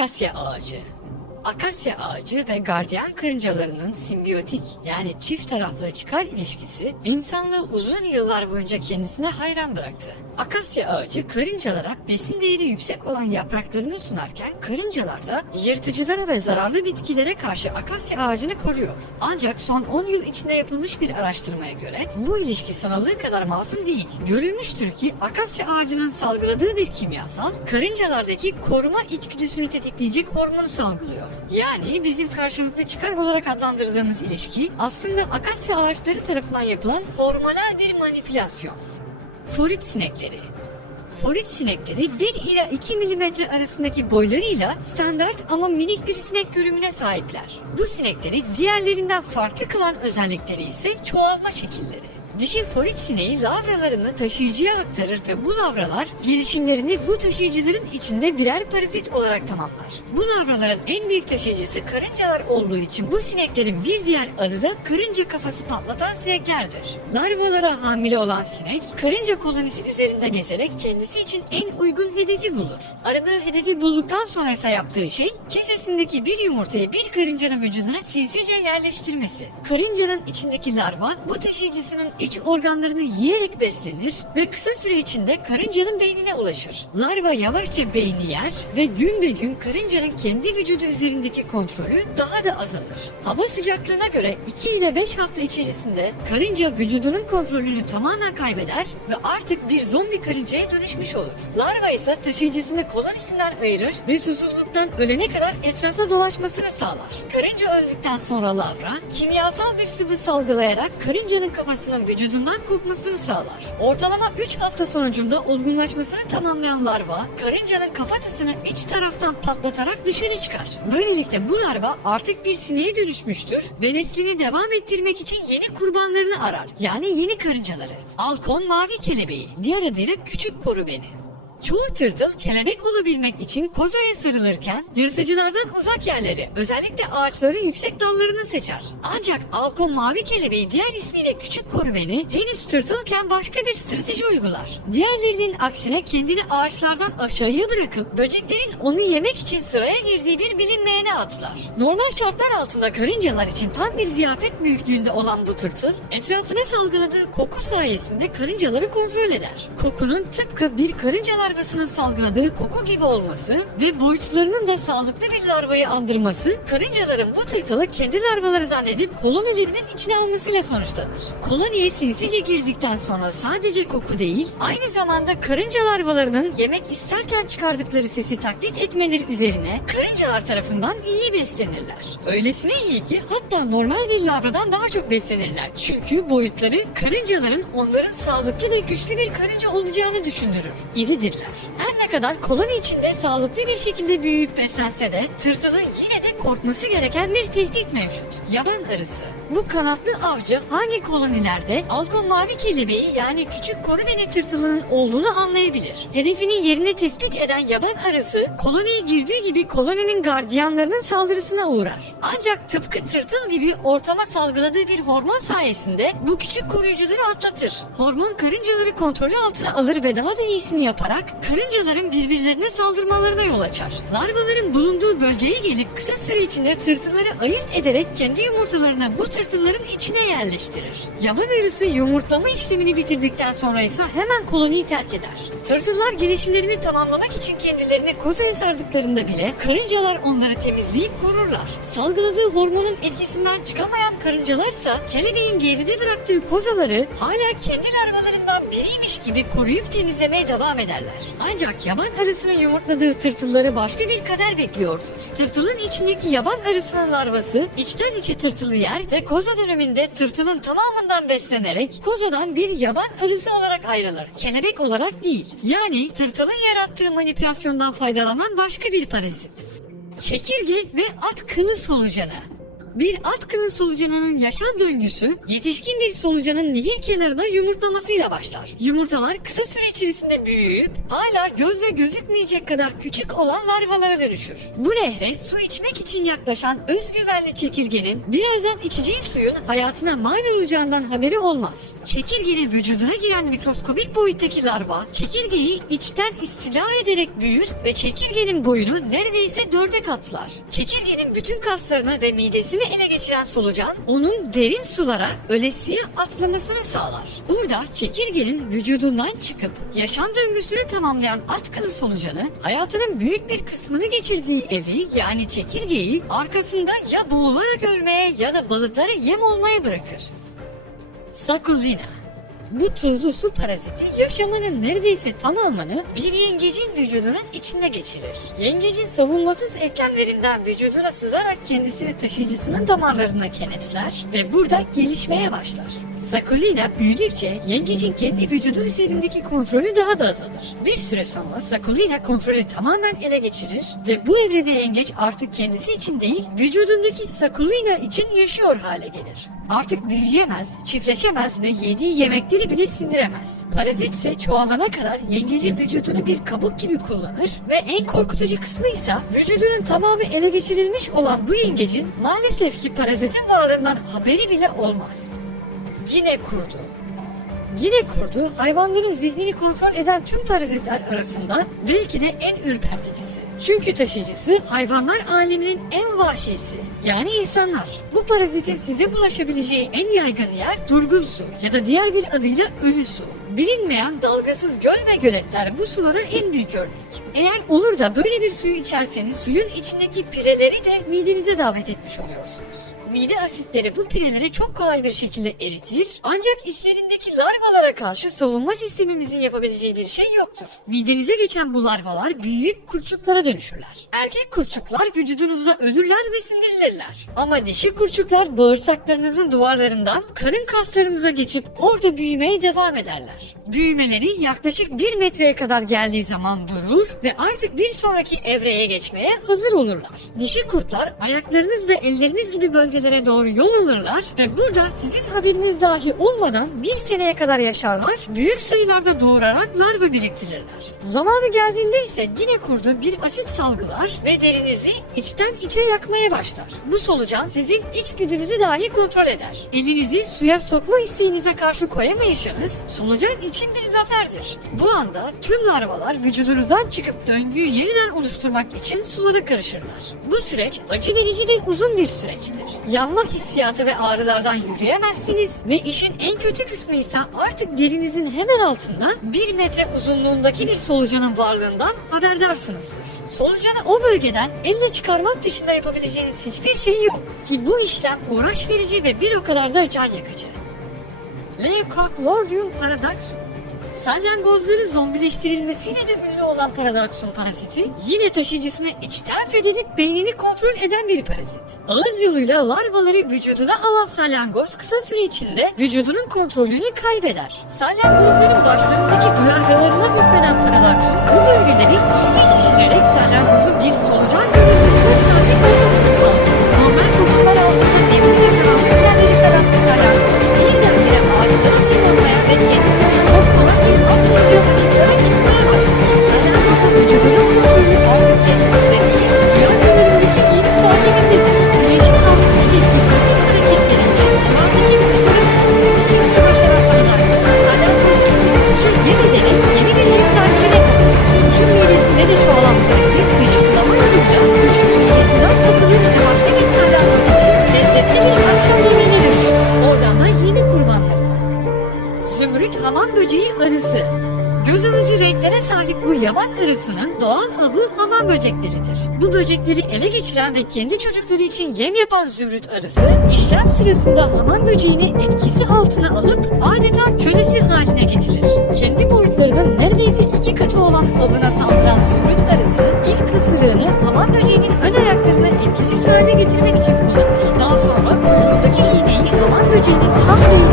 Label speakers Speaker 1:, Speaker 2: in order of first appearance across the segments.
Speaker 1: Akasya ağacı. Akasya ağacı ve gardiyan karıncalarının simbiyotik yani çift taraflı çıkar ilişkisi insanlığı uzun yıllar boyunca kendisine hayran bıraktı. Akasya ağacı karıncalara besin değeri yüksek olan yapraklarını sunarken karıncalar da yırtıcılara ve zararlı bitkilere karşı akasya ağacını koruyor. Ancak son 10 yıl içinde yapılmış bir araştırmaya göre bu ilişki sanıldığı kadar masum değil. Görülmüştür ki akasya ağacının salgıladığı bir kimyasal karıncalardaki koruma içgüdüsünü tetikleyecek hormonu salgılıyor. Yani bizim karşılıklı çıkar olarak adlandırdığımız ilişki aslında akasya ağaçları tarafından yapılan hormonal bir manipülasyon. Forit sinekleri Forit sinekleri 1 ila 2 milimetre arasındaki boylarıyla standart ama minik bir sinek görünümüne sahipler. Bu sinekleri diğerlerinden farklı kılan özellikleri ise çoğalma şekilleri. Dişi forit sineği lavralarını taşıyıcıya aktarır ve bu lavralar gelişimlerini bu taşıyıcıların içinde birer parazit olarak tamamlar. Bu lavraların en büyük taşıyıcısı karıncalar olduğu için bu sineklerin bir diğer adı da karınca kafası patlatan sineklerdir. Larvalara hamile olan sinek karınca kolonisi üzerinde gezerek kendisi için en uygun hedefi bulur. Aradığı hedefi bulduktan sonra ise yaptığı şey kesesindeki bir yumurtayı bir karıncanın vücuduna sinsice yerleştirmesi. Karıncanın içindeki larva bu taşıyıcısının iç organlarını yiyerek beslenir ve kısa süre içinde karıncanın beynine ulaşır. Larva yavaşça beyni yer ve gün be gün karıncanın kendi vücudu üzerindeki kontrolü daha da azalır. Hava sıcaklığına göre 2 ile 5 hafta içerisinde karınca vücudunun kontrolünü tamamen kaybeder ve artık bir zombi karıncaya dönüşmüş olur. Larva ise taşıyıcısını kolonisinden ayırır ve susuzluktan ölene kadar etrafta dolaşmasını sağlar. Karınca öldükten sonra larva kimyasal bir sıvı salgılayarak karıncanın kafasının vücudundan kopmasını sağlar. Ortalama 3 hafta sonucunda olgunlaşmasını tamamlayan larva karıncanın kafatasını iç taraftan patlatarak dışarı çıkar. Böylelikle bu larva artık bir sineğe dönüşmüştür ve neslini devam ettirmek için yeni kurbanlarını arar. Yani yeni karıncaları. Alkon mavi kelebeği. Diğer adıyla küçük koru beni. Çoğu tırtıl kelebek olabilmek için kozaya sarılırken yırtıcılardan uzak yerleri, özellikle ağaçların yüksek dallarını seçer. Ancak Alkon mavi kelebeği diğer ismiyle küçük korumeni henüz tırtılken başka bir strateji uygular. Diğerlerinin aksine kendini ağaçlardan aşağıya bırakıp böceklerin onu yemek için sıraya girdiği bir bilinmeyene atlar. Normal şartlar altında karıncalar için tam bir ziyafet büyüklüğünde olan bu tırtıl etrafına salgıladığı koku sayesinde karıncaları kontrol eder. Kokunun tıpkı bir karınca larvasının salgıladığı koku gibi olması ve boyutlarının da sağlıklı bir larvayı andırması karıncaların bu tırtılı kendi larvaları zannedip kolonilerinin içine almasıyla sonuçlanır. Koloniye sinsice girdikten sonra sadece koku değil aynı zamanda karınca larvalarının yemek isterken çıkardıkları sesi taklit etmeleri üzerine karıncalar tarafından iyi beslenirler. Öylesine iyi ki hatta normal bir larvadan daha çok beslenirler. Çünkü boyutları karıncaların onların sağlıklı ve güçlü bir karınca olacağını düşündürür. İridirler. Her ne kadar koloni içinde sağlıklı bir şekilde büyüyüp beslense de tırtılın yine de korkması gereken bir tehdit mevcut. Yaban arısı. Bu kanatlı avcı hangi kolonilerde Alkon mavi kelebeği yani küçük koru beni tırtılının olduğunu anlayabilir. Hedefini yerine tespit eden yaban arısı koloniye girdiği gibi koloninin gardiyanlarının saldırısına uğrar. Ancak tıpkı tırtıl gibi ortama salgıladığı bir hormon sayesinde bu küçük koruyucuları atlatır. Hormon karıncaları kontrolü altına alır ve daha da iyisini yaparak karıncaların birbirlerine saldırmalarına yol açar. Larvaların bulunduğu bölgeye gelip kısa süre içinde tırtılları ayırt ederek kendi yumurtalarını bu tırtılların içine yerleştirir. Yaban arısı yumurtlama işlemini bitirdikten sonra ise hemen koloniyi terk eder. Tırtıllar gelişimlerini tamamlamak için kendilerini kozaya sardıklarında bile karıncalar onları temizleyip korurlar. Salgıladığı hormonun etkisinden çıkamayan karıncalarsa kelebeğin geride bıraktığı kozaları hala kendi larvalarından biriymiş gibi koruyup temizlemeye devam ederler. Ancak yaban arısının yumurtladığı tırtılları başka bir kader bekliyordur. Tırtılın içindeki yaban arısının larvası içten içe tırtılı yer ve koza döneminde tırtılın tamamından beslenerek kozadan bir yaban arısı olarak ayrılır. Kelebek olarak değil. Yani tırtılın yarattığı manipülasyondan faydalanan başka bir parazit. Çekirge ve at kılı solucanı. Bir at kılı solucanının yaşam döngüsü yetişkin bir solucanın nehir kenarında yumurtlamasıyla başlar. Yumurtalar kısa süre içerisinde büyüyüp hala gözle gözükmeyecek kadar küçük olan larvalara dönüşür. Bu nehre su içmek için yaklaşan özgüvenli çekirgenin birazdan içeceği suyun hayatına mal olacağından haberi olmaz. Çekirgenin vücuduna giren mikroskobik boyuttaki larva çekirgeyi içten istila ederek büyür ve çekirgenin boyunu neredeyse dörde katlar. Çekirgenin bütün kaslarını ve midesini ele geçiren solucan onun derin sulara ölesiye atlamasını sağlar. Burada çekirgenin vücudundan çıkıp yaşam döngüsünü tamamlayan at kılı solucanı hayatının büyük bir kısmını geçirdiği evi yani çekirgeyi arkasında ya boğularak ölmeye ya da balıklara yem olmaya bırakır. Sakulina bu tuzlu su paraziti yaşamının neredeyse tamamını bir yengecin vücudunun içinde geçirir. Yengecin savunmasız eklemlerinden vücuduna sızarak kendisini taşıyıcısının damarlarına kenetler ve burada gelişmeye başlar. Sakulina büyüdükçe yengecin kendi vücudu üzerindeki kontrolü daha da azalır. Bir süre sonra Sakulina kontrolü tamamen ele geçirir ve bu evrede yengeç artık kendisi için değil vücudundaki Sakulina için yaşıyor hale gelir. Artık büyüyemez, çiftleşemez ve yediği yemekleri bile sindiremez. Parazit ise çoğalana kadar yengecin vücudunu bir kabuk gibi kullanır ve en korkutucu kısmı ise vücudunun tamamı ele geçirilmiş olan bu yengecin maalesef ki parazitin varlığından haberi bile olmaz. Yine kurdu. Yine kurdu hayvanların zihnini kontrol eden tüm parazitler arasında belki de en ürperticisi. Çünkü taşıyıcısı hayvanlar aleminin en vahşisi yani insanlar. Bu parazitin size bulaşabileceği en yaygın yer durgun su ya da diğer bir adıyla ölü su. Bilinmeyen dalgasız göl ve göletler bu sulara en büyük örnek. Eğer olur da böyle bir suyu içerseniz suyun içindeki pireleri de midenize davet etmiş oluyorsunuz. Mide asitleri bu pireleri çok kolay bir şekilde eritir. Ancak içlerindeki larvalara karşı savunma sistemimizin yapabileceği bir şey yoktur. Midenize geçen bu larvalar büyüyüp kurçuklara dönüşürler. Erkek kurçuklar vücudunuzda ölürler ve sindirilirler. Ama dişi kurçuklar bağırsaklarınızın duvarlarından karın kaslarınıza geçip orada büyümeye devam ederler. Büyümeleri yaklaşık 1 metreye kadar geldiği zaman durur ve artık bir sonraki evreye geçmeye hazır olurlar. Dişi kurtlar ayaklarınız ve elleriniz gibi bölgelere doğru yol alırlar ve burada sizin haberiniz dahi olmadan bir seneye kadar yaşarlar, büyük sayılarda doğurarak larva biriktirirler. Zamanı geldiğinde ise yine kurdu bir asit salgılar ve derinizi içten içe yakmaya başlar. Bu solucan sizin içgüdünüzü dahi kontrol eder. Elinizi suya sokma isteğinize karşı koyamayışınız solucan için bir zaferdir. Bu anda tüm larvalar vücudunuzdan çıkıp döngüyü yeniden oluşturmak için sulara karışırlar. Bu süreç acı verici ve uzun bir süreçtir. Yanma hissiyatı ve ağrılardan yürüyemezsiniz ve işin en kötü kısmı ise artık derinizin hemen altında bir metre uzunluğundaki bir solucanın varlığından haberdarsınızdır. Solucanı o bölgeden elle çıkarmak dışında yapabileceğiniz hiçbir şey yok. Ki bu işlem uğraş verici ve bir o kadar da can yakıcı. Leucoplordium paradoxum. Salyangozları zombileştirilmesiyle de ünlü olan paradoksun paraziti yine taşıyıcısını içten fethedip beynini kontrol eden bir parazit. Ağız yoluyla larvaları vücuduna alan salyangoz kısa süre içinde vücudunun kontrolünü kaybeder. Salyangozların başlarındaki duyargalarına hükmeden paradoksun bu bölgeleri iyice şişirerek salyangozun bir solucan görüntüsüne sahip olmasını sağlar. Normal koşullar altında ve karanlık yerleri seven bu salyangoz yaban arısının doğal avı hamam böcekleridir. Bu böcekleri ele geçiren ve kendi çocukları için yem yapan zümrüt arısı, işlem sırasında hamam böceğini etkisi altına alıp adeta kölesi haline getirir. Kendi boyutlarının neredeyse iki katı olan avına saldıran zümrüt arısı, ilk ısırığını hamam böceğinin ön ayaklarını etkisiz hale getirmek için kullanır. Daha sonra kuyruğundaki iğneyi hamam böceğinin tam beynine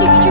Speaker 1: таких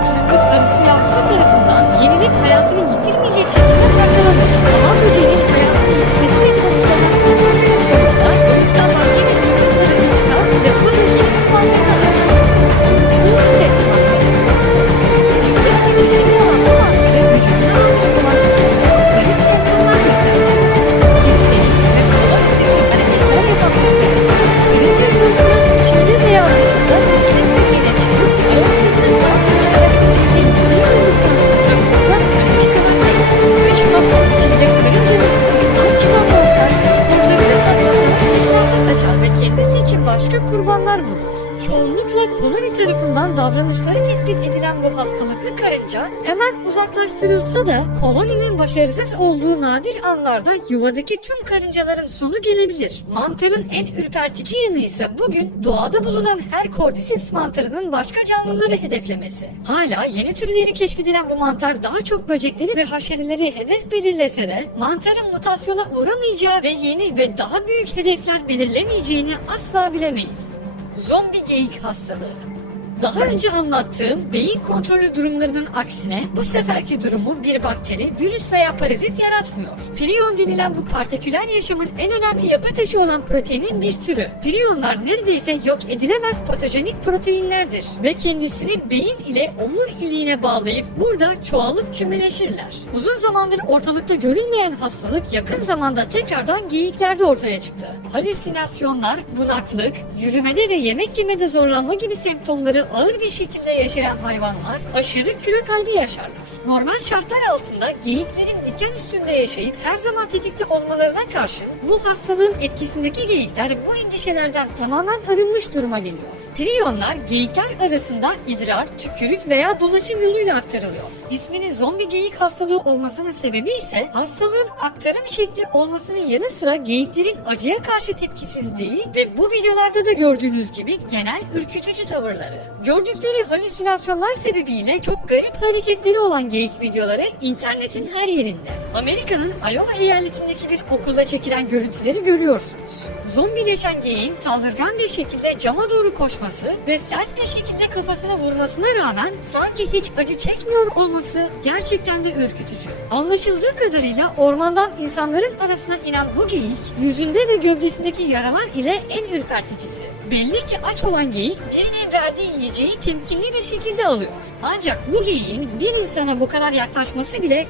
Speaker 1: başarısız olduğu nadir anlarda yuvadaki tüm karıncaların sonu gelebilir. Mantarın en ürpertici yanı ise bugün doğada bulunan her Cordyceps mantarının başka canlıları hedeflemesi. Hala yeni türleri keşfedilen bu mantar daha çok böcekleri ve haşereleri hedef belirlese de mantarın mutasyona uğramayacağı ve yeni ve daha büyük hedefler belirlemeyeceğini asla bilemeyiz. Zombi geyik hastalığı. Daha önce anlattığım beyin kontrolü durumlarının aksine bu seferki durumu bir bakteri, virüs veya parazit yaratmıyor. Prion denilen bu partiküler yaşamın en önemli yapı taşı olan proteinin bir türü. Priyonlar neredeyse yok edilemez patojenik proteinlerdir ve kendisini beyin ile omur iliğine bağlayıp burada çoğalıp kümeleşirler. Uzun zamandır ortalıkta görülmeyen hastalık yakın zamanda tekrardan geyiklerde ortaya çıktı. Halüsinasyonlar, bunaklık, yürümede ve yemek yemede zorlanma gibi semptomları ağır bir şekilde yaşayan hayvanlar aşırı kilo kaybı yaşarlar. Normal şartlar altında geyiklerin diken üstünde yaşayıp her zaman tetikte olmalarına karşın bu hastalığın etkisindeki geyikler bu endişelerden tamamen arınmış duruma geliyor. Priyonlar geyikler arasında idrar, tükürük veya dolaşım yoluyla aktarılıyor. İsminin zombi geyik hastalığı olmasının sebebi ise hastalığın aktarım şekli olmasının yanı sıra geyiklerin acıya karşı tepkisizliği ve bu videolarda da gördüğünüz gibi genel ürkütücü tavırları. Gördükleri halüsinasyonlar sebebiyle çok garip hareketleri olan geyik videoları internetin her yerinde. Amerika'nın Iowa eyaletindeki bir okulda çekilen görüntüleri görüyorsunuz. Zombileşen geyiğin saldırgan bir şekilde cama doğru koşması ve sert bir şekilde kafasına vurmasına rağmen sanki hiç acı çekmiyor olması gerçekten de ürkütücü. Anlaşıldığı kadarıyla ormandan insanların arasına inen bu geyik yüzünde ve gövdesindeki yaralar ile en ürperticisi. Belli ki aç olan geyik birinin verdiği yiyeceği temkinli bir şekilde alıyor. Ancak bu geyiğin bir insana bu kadar yaklaşması bile